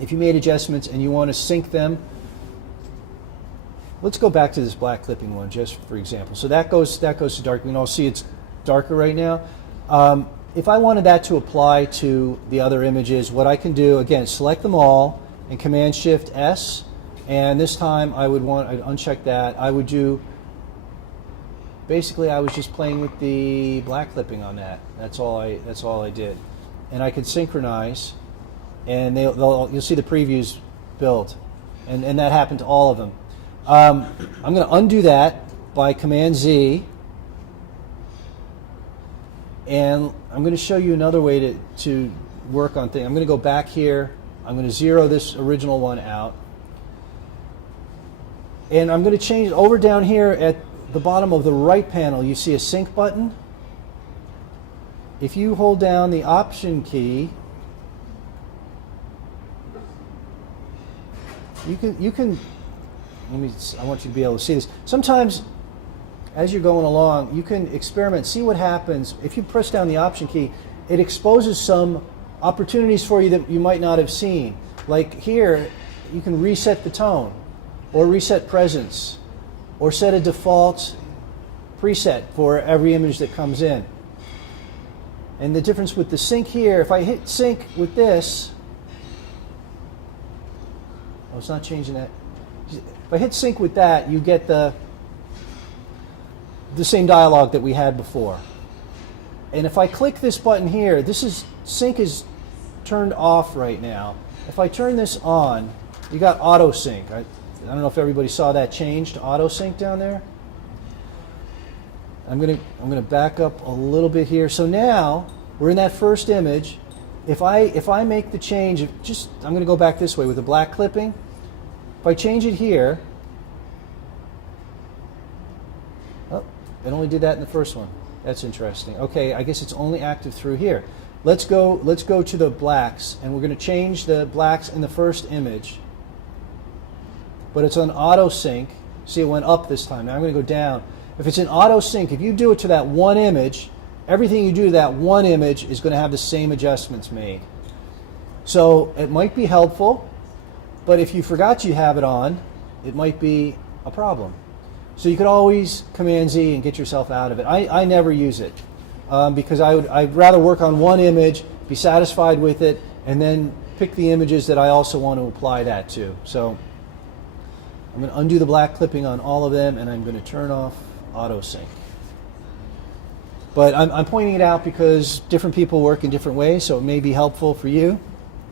if you made adjustments and you want to sync them, let's go back to this black clipping one just for example. So that goes to dark. We can all see it's darker right now. If I wanted that to apply to the other images, what I can do, again, select them all and Command-Shift-S, and this time I'd uncheck that. I would do, basically I was just playing with the black clipping on that. That's all I did. And I could synchronize, and you'll see the previews build. And that happened to all of them. I'm going to undo that by Command-Z, and I'm going to show you another way to work on things. I'm going to go back here. I'm going to zero this original one out. And I'm going to change it over down here at the bottom of the right panel. You see a sync button. If you hold down the Option key, you can I want you to be able to see this. Sometimes, as you're going along, you can experiment, see what happens. If you press down the Option key, it exposes some opportunities for you that you might not have seen. Like here, you can reset the tone, or reset presence, or set a default preset for every image that comes in. And the difference with the sync here, if I hit sync with this, oh, it's not changing that. If I hit sync with that, you get the same dialogue that we had before. And if I click this button here, sync is turned off right now. If I turn this on, you got auto sync. I don't know if everybody saw that change to auto sync down there. I'm gonna back up a little bit here. So now we're in that first image. If I make the change, I'm gonna go back this way with the black clipping. If I change it here, oh, it only did that in the first one. That's interesting. Okay, I guess it's only active through here. Let's go to the blacks, and we're going to change the blacks in the first image. But it's on auto sync. See, it went up this time. Now I'm going to go down. If it's in auto sync, if you do it to that one image, everything you do to that one image is going to have the same adjustments made. So it might be helpful. But if you forgot you have it on, it might be a problem. So you could always Command-Z and get yourself out of it. I never use it because I'd rather work on one image, be satisfied with it, and then pick the images that I also want to apply that to. So I'm going to undo the black clipping on all of them, and I'm going to turn off auto sync. But I'm pointing it out because different people work in different ways, so it may be helpful for you.